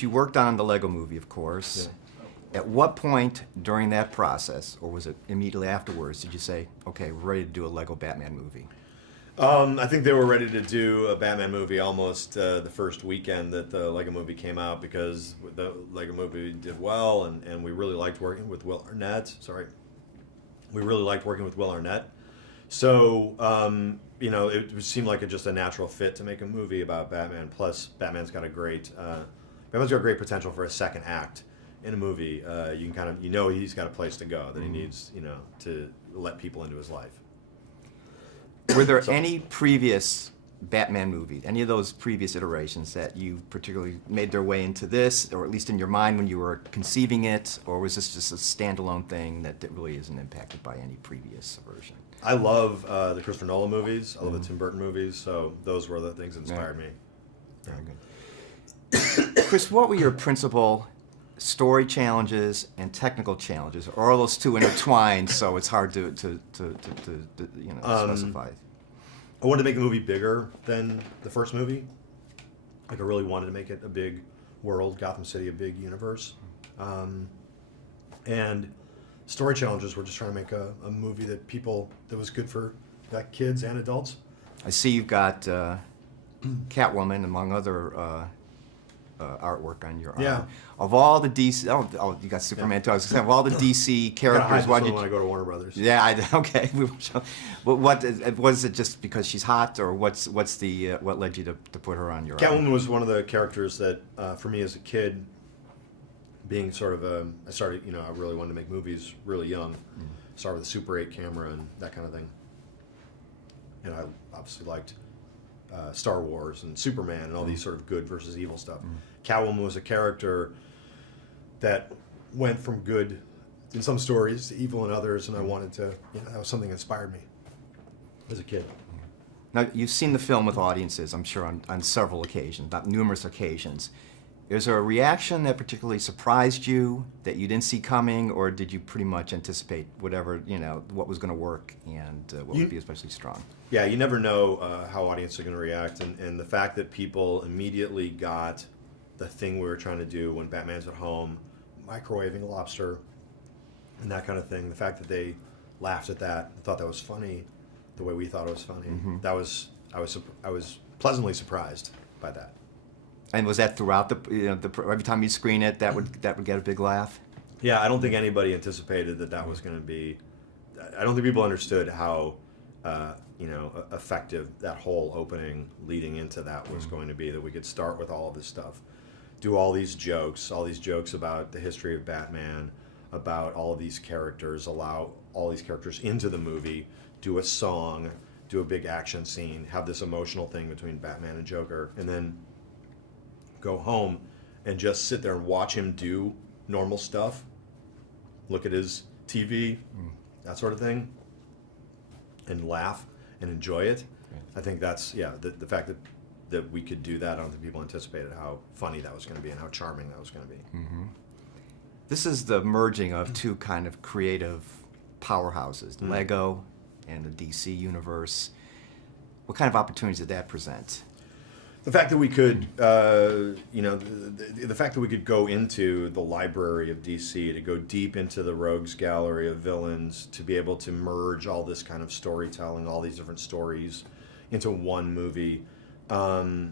You worked on the Lego Movie, of course. Yeah. At what point during that process, or was it immediately afterwards, did you say, okay, we're ready to do a Lego Batman movie? I think they were ready to do a Batman movie almost the first weekend that the Lego Movie came out, because the Lego Movie did well, and we really liked working with Will Arnett. We really liked working with Will Arnett. So, it seemed like just a natural fit to make a movie about Batman. Plus, Batman's got great potential for a second act in a movie. You can kind of, he's got a place to go, that he needs, to let people into his life. Were there any previous Batman movies, any of those previous iterations that you particularly made their way into this, or at least in your mind when you were conceiving it, or was this just a standalone thing that really isn't impacted by any previous version? I love the Christopher Nolan movies. I love the Tim Burton movies, so those were the things that inspired me. Very good. Chris, what were your principal story challenges and technical challenges? Or are those two intertwined, so it's hard to specify? I wanted to make the movie bigger than the first movie. Like, I really wanted to make it a big world, Gotham City, a big universe. And story challenges were just trying to make a movie that was good for kids and adults. I see you've got Catwoman, among other artwork on your arm. Yeah. Of all the DC, you got Superman too. I was gonna say, of all the DC characters, why did you? When I go to Warner Brothers. Yeah, okay. But what was it? Just because she's hot, or what led you to put her on your arm? Catwoman was one of the characters that, for me as a kid, being sort of I started, I really wanted to make movies really young. Started with a Super 8 camera and that kind of thing. And I obviously liked Star Wars and Superman and all these sort of good versus evil stuff. Catwoman was a character that went from good in some stories to evil in others, and I wanted to, that was something that inspired me as a kid. Now, you've seen the film with audiences, I'm sure, on several occasions, not numerous occasions. Is there a reaction that particularly surprised you, that you didn't see coming, or did you pretty much anticipate whatever, what was going to work and what would be especially strong? Yeah, you never know how audiences are going to react, and the fact that people immediately got the thing we were trying to do when Batman's at home, microwaving a lobster, and that kind of thing, the fact that they laughed at that, thought that was funny, the way we thought it was funny, I was pleasantly surprised by that. And was that throughout every time you screen it, that would get a big laugh? Yeah, I don't think anybody anticipated that was going to be. I don't think people understood how, effective that whole opening leading into that was going to be. That we could start with all of this stuff, do all these jokes about the history of Batman, about all of these characters, allow all these characters into the movie, do a song, do a big action scene, have this emotional thing between Batman and Joker, and then go home and just sit there and watch him do normal stuff, look at his TV, that sort of thing, and laugh and enjoy it. I think that's, the fact that we could do that, I don't think people anticipated how funny that was going to be and how charming that was going to be. This is the merging of two kind of creative powerhouses, Lego and the DC universe. What kind of opportunities did that present? The fact that we could, the fact that we could go into the library of DC, to go deep into the rogues gallery of villains, to be able to merge all this kind of storytelling, all these different stories into one movie. The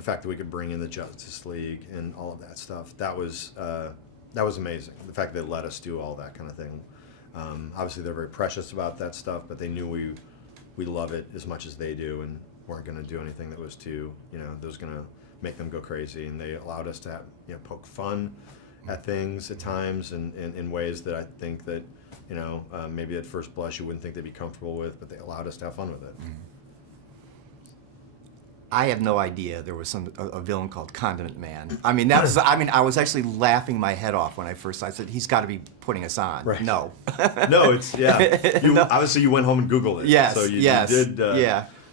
fact that we could bring in the Justice League and all of that stuff, that was amazing. The fact that they let us do all that kind of thing. Obviously, they're very precious about that stuff, but they knew we love it as much as they do, and weren't going to do anything that was too, that was going to make them go crazy. And they allowed us to have, poke fun at things at times, and in ways that I think that, maybe at first blush you wouldn't think they'd be comfortable with, but they allowed us to have fun with it. I have no idea there was a villain called Condiment Man. I mean, I was actually laughing my head off when I first saw it. I said, he's got to be putting us on. Right. No. No, it's, obviously you went home and Googled it. Yes, so you did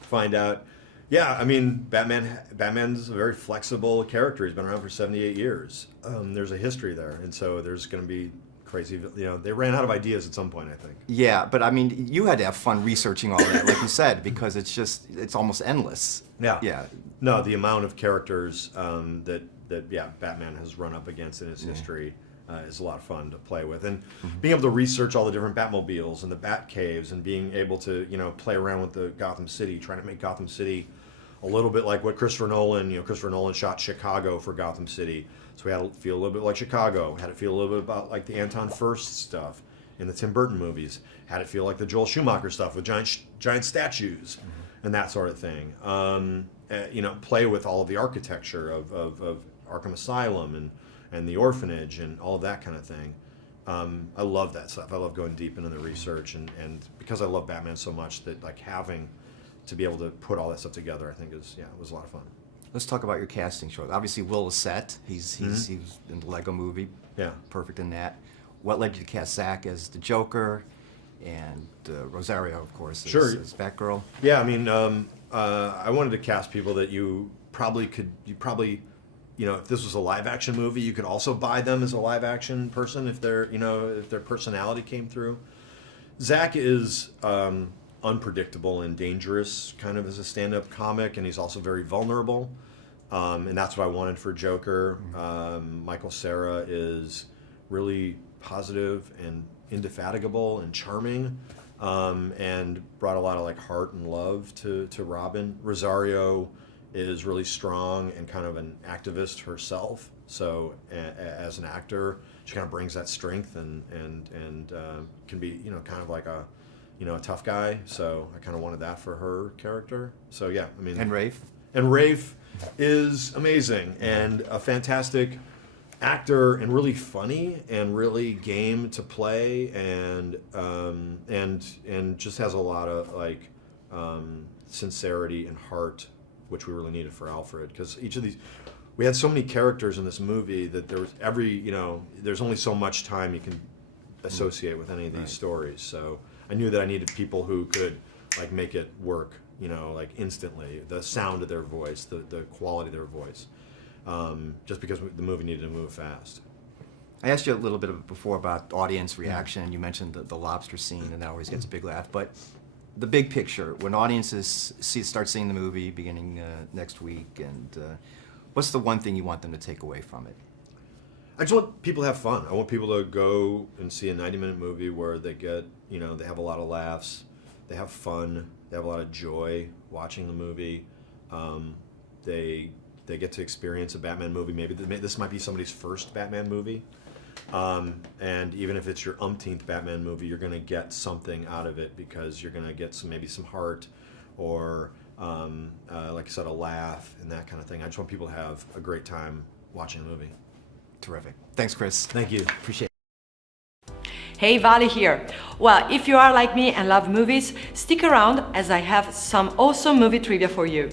find out. Yeah, I mean, Batman's a very flexible character. He's been around for 78 years. There's a history there, and so there's going to be crazy, they ran out of ideas at some point, I think. Yeah, but I mean, you had to have fun researching all that, like you said, because it's almost endless. Yeah. Yeah. No, the amount of characters that Batman has run up against in his history is a lot of fun to play with, and being able to research all the different Batmobiles and the Bat Caves, and being able to play around with the Gotham City, trying to make Gotham City a little bit like what Christopher Nolan shot Chicago for Gotham City, so we had to feel a little bit like Chicago, had it feel a little bit about like the Anton Furst stuff in the Tim Burton movies, had it feel like the Joel Schumacher stuff with giant statues and that sort of thing. Play with all of the architecture of Arkham Asylum and the orphanage and all of that kind of thing. I love that stuff. I love going deep into the research, and because I love Batman so much, that like having to be able to put all that stuff together, I think it was a lot of fun. Let's talk about your casting choice. Obviously, Will is set. He's in the Lego Movie. Yeah. Perfect in that. What led you to cast Zach as the Joker, and Rosario, of course, as Batgirl? Yeah, I mean, I wanted to cast people that you probably, if this was a live action movie, you could also buy them as a live action person if their personality came through. Zach is unpredictable and dangerous kind of as a stand-up comic, and he's also very vulnerable, and that's what I wanted for Joker. Michael Cera is really positive and indefatigable and charming, and brought a lot of like heart and love to Robin. Rosario is really strong and kind of an activist herself, so as an actor she kind of brings that strength and can be kind of like a tough guy, so I kind of wanted that for her character. So yeah, I mean, and Rafe is amazing and a fantastic actor and really funny and really game to play, and just has a lot of like sincerity and heart, which we really needed for Alfred, because each of these, we had so many characters in this movie that there was there's only so much time you can associate with any of these stories. So I knew that I needed people who could like make it work, like instantly. The sound of their voice, the quality of their voice, just because the movie needed to move fast. I asked you a little bit before about audience reaction, and you mentioned the lobster scene, and that always gets a big laugh. But the big picture, when audiences start seeing the movie beginning next week, and what's the one thing you want them to take away from it? I just want people to have fun. I want people to go and see a 90-minute movie where they get, they have a lot of laughs, they have fun, they have a lot of joy watching the movie. They get to experience a Batman movie. Maybe this might be somebody's first Batman movie. And even if it's your umpteenth Batman movie, you're going to get something out of it, because you're going to get maybe some heart, or like I said, a laugh and that kind of thing. I just want people to have a great time watching the movie. Terrific. Thanks, Chris. Thank you. Appreciate it. Hey, Vali here. Well, if you are like me and love movies, stick around as I have some awesome movie trivia for you.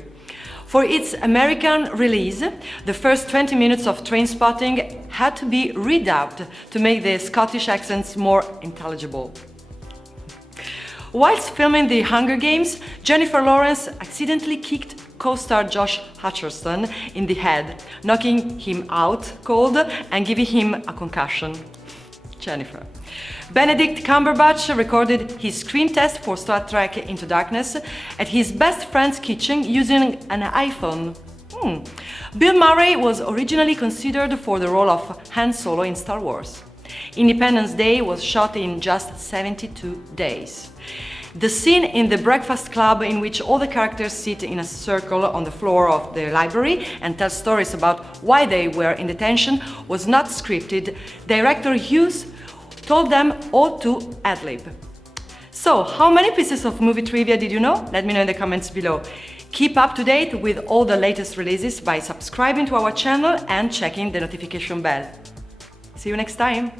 For its American release, the first 20 minutes of Trainspotting had to be redubbed to make the Scottish accents more intelligible. Whilst filming The Hunger Games, Jennifer Lawrence accidentally kicked co-star Josh Hutcherson in the head, knocking him out cold and giving him a concussion. Jennifer. Benedict Cumberbatch recorded his screen test for Star Trek Into Darkness at his best friend's kitchen using an iPhone. Bill Murray was originally considered for the role of Han Solo in Star Wars. Independence Day was shot in just 72 days. The scene in the Breakfast Club, in which all the characters sit in a circle on the floor of the library and tell stories about why they were in detention, was not scripted. Director Hughes told them all to ad-lib. So, how many pieces of movie trivia did you know? Let me know in the comments below. Keep up to date with all the latest releases by subscribing to our channel and checking the notification bell. See you next time!